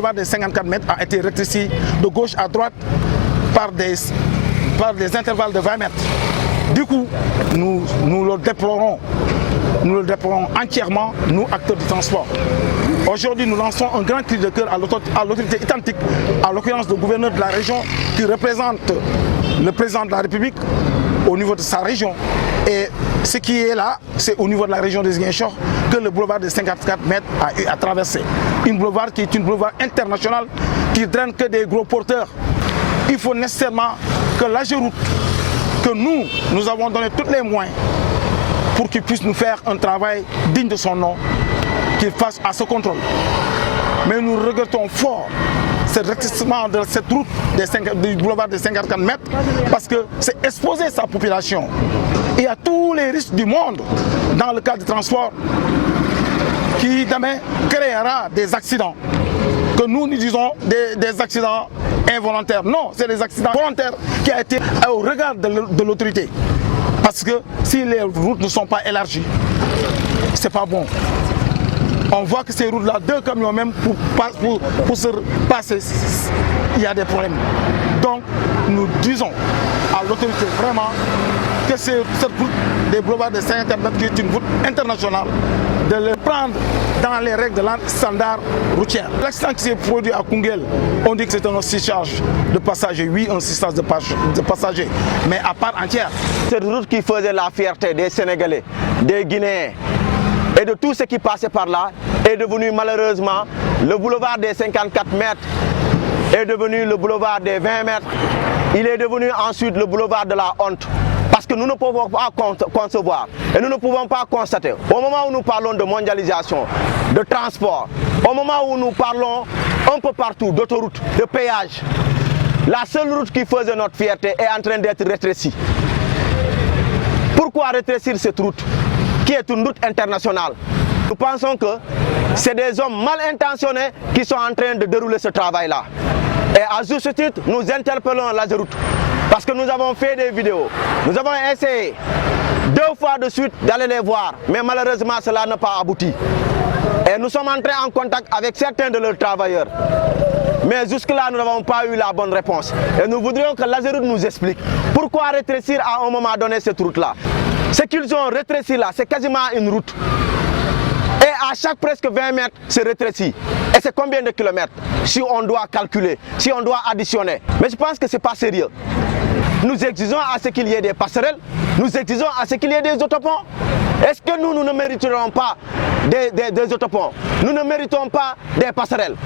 boulevard des 54 mètres a été rétréci de gauche à droite par des intervalles de 20 mètres. Du coup, nous le déplorons entièrement, nous acteurs du transport. Aujourd'hui, nous lançons un grand cri de cœur à l'autorité identique, à l'occurrence le gouverneur de la région qui représente le président de la République au niveau de sa région. Et ce qui est là, c'est au niveau de la région des Ziguinchor que le boulevard des 54 mètres a eu à traverser. Une boulevard qui est une boulevard internationale qui draine que des gros porteurs. Il faut nécessairement que l'AGEROUTE, que nous avons donné tous les moyens pour qu'il puisse nous faire un travail digne de son nom, qu'il fasse à ce contrôle. Mais nous regrettons fort ce rétrécissement de cette route du boulevard des 54 mètres parce que c'est exposer sa population. Il y a tous les risques du monde dans le cadre du transport qui demain créera des accidents. Que nous disons des accidents involontaires. Non, c'est des accidents volontaires qui ont été au regard de l'autorité. Parce que si les routes ne sont pas élargies, c'est pas bon. On voit que ces routes-là, 2 camions même pour se passer, il y a des problèmes. Donc nous disons à l'autorité vraiment que cette route des boulevards de 50 mètres qui est une route internationale, de le prendre dans les règles de standard routière. L'accident qui s'est produit à Koungheul, on dit que c'est un ossicharge de passagers. Oui, un ossicharge de passagers, mais à part entière. Cette route qui faisait la fierté des Sénégalais, des Guinéens et de tout ce qui passait par là est devenu malheureusement le boulevard des 54 mètres, est devenu le boulevard des 20 mètres. Il est devenu ensuite le boulevard de la honte. Parce que nous ne pouvons pas concevoir et nous ne pouvons pas constater, au moment où nous parlons de mondialisation, de transport, au moment où nous parlons un peu partout d'autoroutes, de péages, la seule route qui faisait notre fierté est en train d'être rétrécie. Pourquoi rétrécir cette route qui est une route internationale? Nous pensons que c'est des hommes mal intentionnés qui sont en train de dérouler ce travail-là. Et à juste titre, nous interpellons l'AGEROUTE. Parce que nous avons fait des vidéos, nous avons essayé 2 fois de suite d'aller les voir, mais malheureusement cela n'a pas abouti. Et nous sommes entrés en contact avec certains de leurs travailleurs. Mais jusque-là, nous n'avons pas eu la bonne réponse. Et nous voudrions que l'AGEROUTE nous explique pourquoi rétrécir à un moment donné cette route-là. Ce qu'ils ont rétréci là, c'est quasiment une route. Et à chaque presque 20 mètres, c'est rétréci. Et c'est combien de kilomètres? Si on doit calculer, si on doit additionner. Mais je pense que ce n'est pas sérieux. Nous exigeons à ce qu'il y ait des passerelles, nous exigeons à ce qu'il y ait des autoponts. Est-ce que nous ne mériterons pas des autoponts? Nous ne méritons pas des passerelles.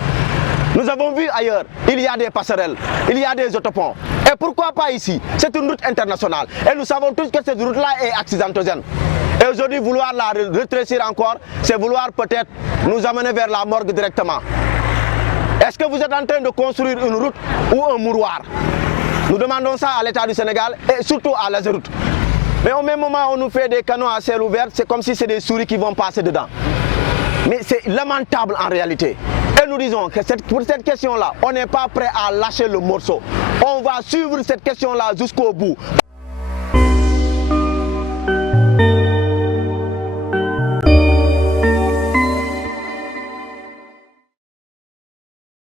Nous avons vu ailleurs, il y a des passerelles, il y a des autoponts. Et pourquoi pas ici? C'est une route internationale. Et nous savons tous que cette route-là est accidentogène. Et aujourd'hui, vouloir la rétrécir encore, c'est vouloir peut-être nous amener vers la morgue directement. Est-ce que vous êtes en train de construire une route ou un mouroir? Nous demandons ça à l'État du Sénégal et surtout à l'AGEROUTE. Mais au même moment, on nous fait des canaux à ciel ouvert, c'est comme si c'est des souris qui vont passer dedans. Mais c'est lamentable en réalité. Et nous disons que pour cette question-là, on n'est pas prêt à lâcher le morceau. On va suivre cette question-là jusqu'au bout.